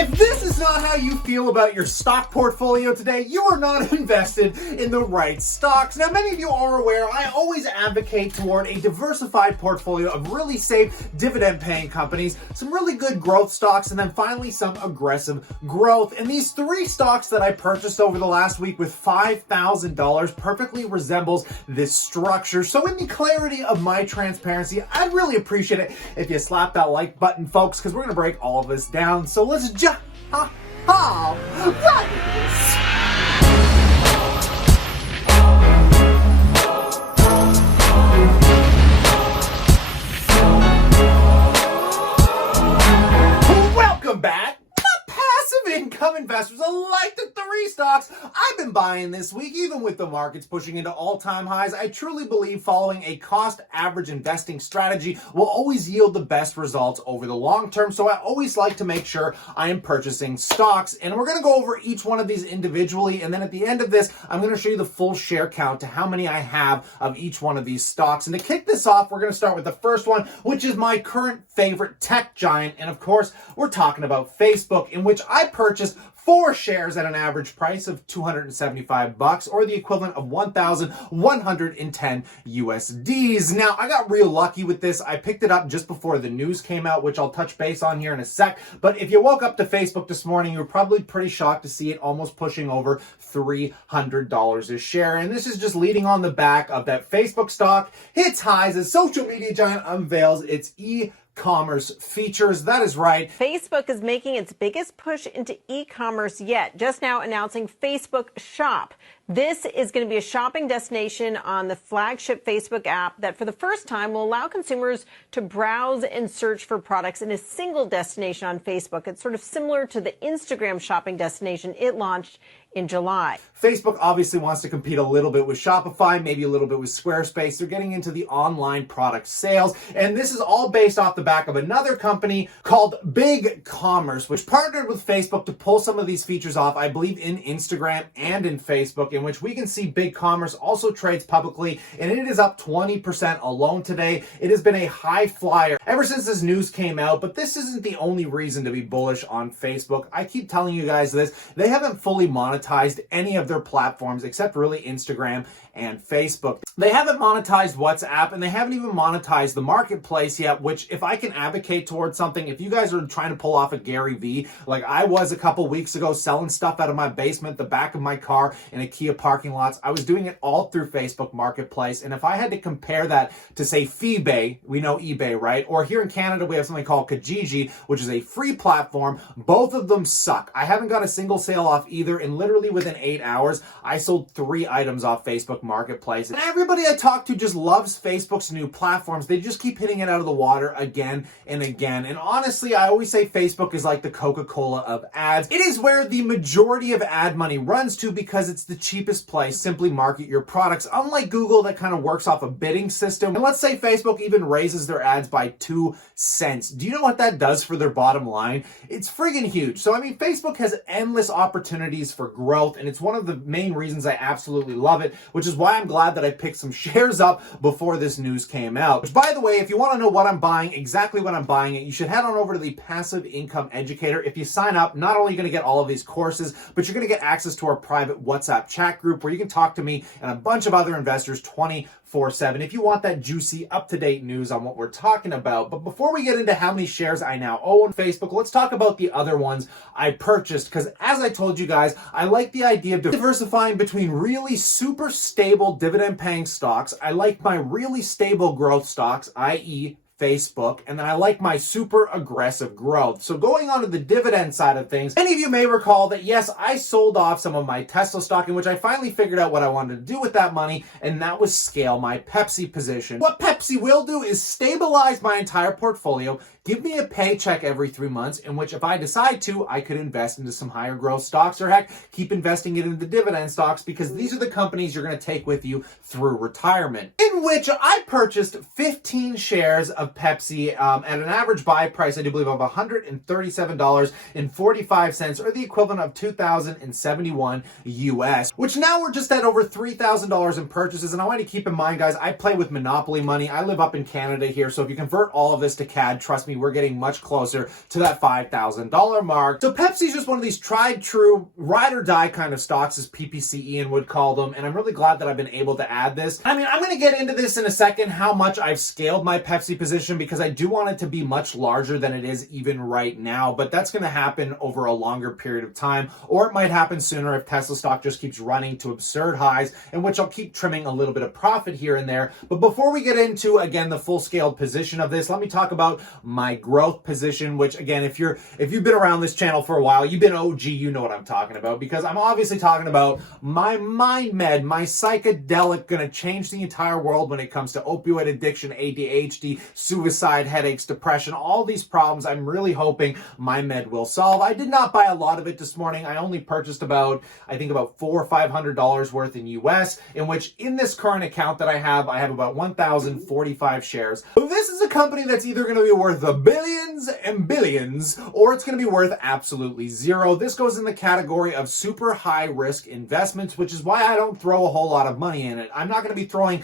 If this is not how you feel about your stock portfolio today, you are not invested in the right stocks. Now, many of you are aware, I always advocate toward a diversified portfolio of really safe dividend-paying companies, some really good growth stocks, and then finally some aggressive growth. And these three stocks that I purchased over the last week with $5,000 perfectly resembles this structure. So in the clarity of my transparency, I'd really appreciate it if you slap that like button, folks, because we're going to break all of this down. So let's welcome back. Income investors, I like the three stocks I've been buying this week, even with the markets pushing into all-time highs. I truly believe following a cost average investing strategy will always yield the best results over the long term. So I always like to make sure I am purchasing stocks, and we're going to go over each one of these individually. And then at the end of this, I'm going to show you the full share count to how many I have of each one of these stocks. And to kick this off, we're going to start with the first one, which is my current favorite tech giant. And of course, we're talking about Facebook, in which I purchased 4 shares at an average price of $275, or the equivalent of 1,110 USDs. Now, I got real lucky with this. I picked it up just before the news came out, which I'll touch base on here in a sec. But if you woke up to Facebook this morning, you were probably pretty shocked to see it almost pushing over $300 a share. And this is just leading on the back of that Facebook stock hits highs as social media giant unveils its e-commerce features. That is right. Facebook is making its biggest push into e-commerce yet, just now announcing Facebook Shop. This is going to be a shopping destination on the flagship Facebook app that for the first time will allow consumers to browse and search for products in a single destination on Facebook. It's sort of similar to the Instagram shopping destination it launched in July. Facebook obviously wants to compete a little bit with Shopify, maybe a little bit with Squarespace. They're getting into the online product sales. And this is all based off the back of another company called Big Commerce, which partnered with Facebook to pull some of these features off, I believe, in Instagram and in Facebook, in which we can see Big Commerce also trades publicly, and it is up 20% alone today. It has been a high flyer ever since this news came out, but this isn't the only reason to be bullish on Facebook. I keep telling you guys this. They haven't fully monetized any of their platforms except really Instagram and Facebook. They haven't monetized WhatsApp, and they haven't even monetized the marketplace yet, which if I can advocate towards something, if you guys are trying to pull off a Gary V, like I was a couple weeks ago selling stuff out of my basement, the back of my car in IKEA parking lots, I was doing it all through Facebook Marketplace. And if I had to compare that to say Feebay, we know eBay, right? Or here in Canada, we have something called Kijiji, which is a free platform. Both of them suck. I haven't got a single sale off either, and literally within 8 hours, I sold 3 items off Facebook Marketplace. And everybody I talk to just loves Facebook's new platforms. They just keep hitting it out of the water again and again. And honestly, I always say Facebook is like the Coca-Cola of ads. It is where the majority of ad money runs to because it's the cheapest place. Simply market your products. Unlike Google, that kind of works off a bidding system. And let's say Facebook even raises their ads by 2 cents. Do you know what that does for their bottom line? It's friggin' huge. So, I mean, Facebook has endless opportunities for growth, and it's one of the main reasons I absolutely love it, which is why I'm glad that I picked some shares up before this news came out. Which, by the way, if you want to know what I'm buying, exactly when I'm buying it, you should head on over to the Passive Income Educator. If you sign up, not only are you going to get all of these courses, but you're going to get access to our private WhatsApp chat group where you can talk to me and a bunch of other investors 24/7 if you want that juicy, up-to-date news on what we're talking about. But before we get into how many shares I now own on Facebook, let's talk about the other ones I purchased, because as I told you guys, I like the idea of diversifying between really super stable dividend-paying stocks. I like my really stable growth stocks, i.e., Facebook, and then I like my super aggressive growth. So going on to the dividend side of things, many of you may recall that yes, I sold off some of my Tesla stock, in which I finally figured out what I wanted to do with that money, and that was scale my Pepsi position. What Pepsi will do is stabilize my entire portfolio, give me a paycheck every 3 months, in which if I decide to, I could invest into some higher growth stocks, or heck, keep investing it into the dividend stocks, because these are the companies you're going to take with you through retirement. In which I purchased 15 shares of Pepsi at an average buy price, I do believe, of $137.45, or the equivalent of $2,071 US, which now we're just at over $3,000 in purchases. And I want you to keep in mind, guys, I play with Monopoly money. I live up in Canada here, so if you convert all of this to CAD, trust me, we're getting much closer to that $5,000 mark. So Pepsi's just one of these tried true ride or die kind of stocks, as PPC Ian would call them, and I'm really glad that I've been able to add this. I mean, I'm going to get into this in a second, how much I've scaled my Pepsi position, because I do want it to be much larger than it is even right now, but that's going to happen over a longer period of time, or it might happen sooner if Tesla stock just keeps running to absurd highs, in which I'll keep trimming a little bit of profit here and there. But before we get into, again, the full scaled position of this, let me talk about my growth position, which again, if you've been around this channel for a while, you've been OG, you know what I'm talking about, because I'm obviously talking about my mind med, my psychedelic, gonna change the entire world when it comes to opioid addiction, ADHD, suicide, headaches, depression, all these problems I'm really hoping my med will solve. I did not buy a lot of it this morning. I only purchased about $400 or $500 worth in US, in which in this current account that I have about 1,045 shares. So this is a company that's either going to be worth billions and billions, or it's going to be worth absolutely zero. This goes in the category of super high risk investments, which is why I don't throw a whole lot of money in it. I'm not going to be throwing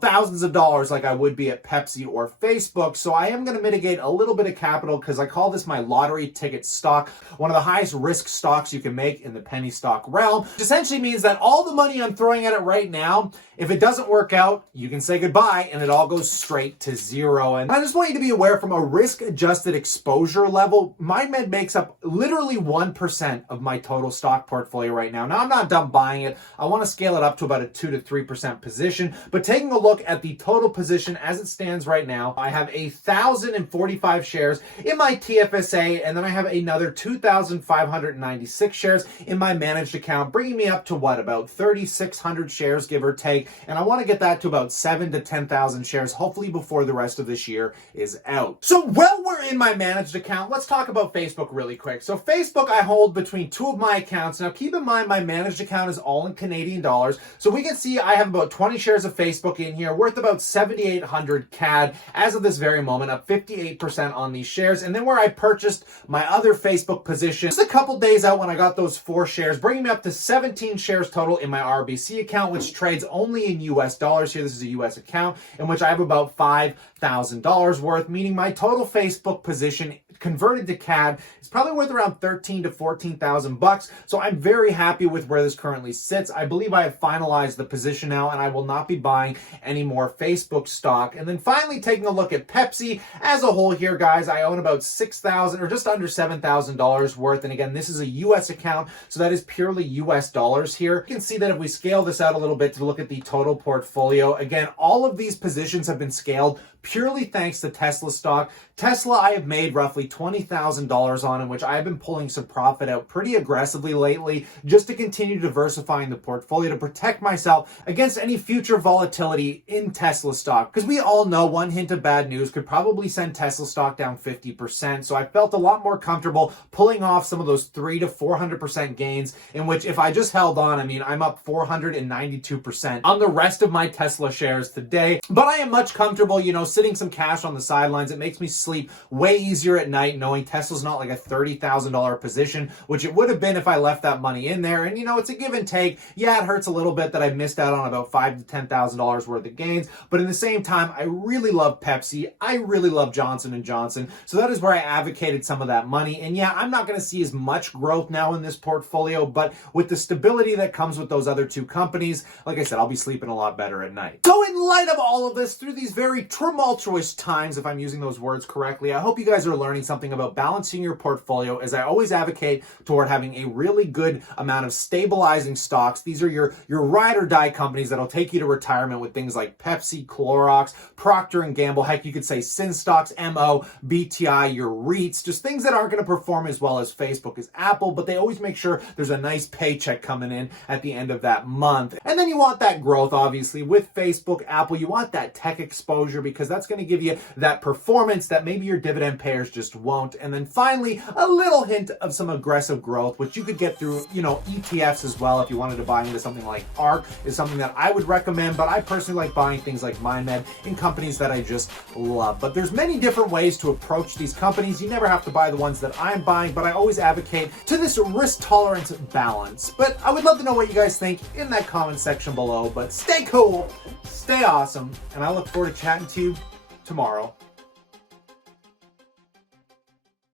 thousands of dollars like I would be at Pepsi or Facebook. So I am going to mitigate a little bit of capital, because I call this my lottery ticket stock, one of the highest risk stocks you can make in the penny stock realm, which essentially means that all the money I'm throwing at it right now, if it doesn't work out, you can say goodbye and it all goes straight to zero. And I just want you to be aware, from a risk adjusted exposure level, MindMed makes up literally 1% of my total stock portfolio right now. Now, I'm not done buying it. I want to scale it up to about a 2 to 3% position, but taking a look at the total position as it stands right now, I have 1,045 shares in my TFSA, and then I have another 2,596 shares in my managed account, bringing me up to about 3,600 shares, give or take. And I want to get that to about 7,000 to 10,000 shares, hopefully before the rest of this year is out. So while we're in my managed account, let's talk about Facebook really quick. So Facebook, I hold between two of my accounts. Now keep in mind, my managed account is all in Canadian dollars. So we can see I have about 20 shares of Facebook in here, worth about 7,800 CAD as of this very moment, up 58% on these shares. And then where I purchased my other Facebook position just a couple days out, when I got those 4 shares, bringing me up to 17 shares total in my RBC account, which trades only in US dollars here. This is a US account in which I have about $5,000 worth, meaning my total Facebook position converted to CAD is probably worth around 13 to 14,000 bucks. So I'm very happy with where this currently sits. I believe I have finalized the position now, and I will not be buying any more Facebook stock. And then finally, taking a look at Pepsi as a whole here, guys, I own about $6,000 or just under $7,000 worth. And again, this is a US account, so that is purely US dollars here. You can see that if we scale this out a little bit to look at the total portfolio, again, all of these positions have been scaled purely thanks to Tesla stock. Tesla, I have made roughly $20,000 on, in which I have been pulling some profit out pretty aggressively lately, just to continue diversifying the portfolio to protect myself against any future volatility in Tesla stock. Because we all know one hint of bad news could probably send Tesla stock down 50%. So I felt a lot more comfortable pulling off some of those 300 to 400% gains, in which if I just held on, I mean, I'm up 492% on the rest of my Tesla shares today. But I am much comfortable, sitting some cash on the sidelines. It makes me sleep way easier at night knowing Tesla's not like a $30,000 position, which it would have been if I left that money in there. And it's a give and take. Yeah, it hurts a little bit that I missed out on about $5,000 to $10,000 worth of gains, but in the same time, I really love Pepsi. I really love Johnson & Johnson. So that is where I advocated some of that money. And yeah, I'm not going to see as much growth now in this portfolio, but with the stability that comes with those other two companies, like I said, I'll be sleeping a lot better at night. So in light of all of this, through these very tumultuous times, if I'm using those words correctly, I hope you guys are learning something about balancing your portfolio, as I always advocate toward having a really good amount of stabilizing stocks. These are your ride or die companies that'll take you to retirement, with things like Pepsi, Clorox, Procter & Gamble, heck, you could say Sin Stocks, MO, BTI, your REITs, just things that aren't going to perform as well as Facebook, as Apple, but they always make sure there's a nice paycheck coming in at the end of that month. And then you want that growth, obviously, with Facebook, Apple. You want that tech exposure, because that's going to give you that performance that maybe your dividend payers just won't. And then finally, a little hint of some aggressive growth, which you could get through, ETFs as well. If you wanted to buy into something like ARK, is something that I would recommend, but I personally like buying things like MindMed in companies that I just love. But there's many different ways to approach these companies. You never have to buy the ones that I'm buying, but I always advocate to this risk tolerance balance. But I would love to know what you guys think in that comment section below. But stay cool, stay awesome, and I look forward to chatting to you tomorrow.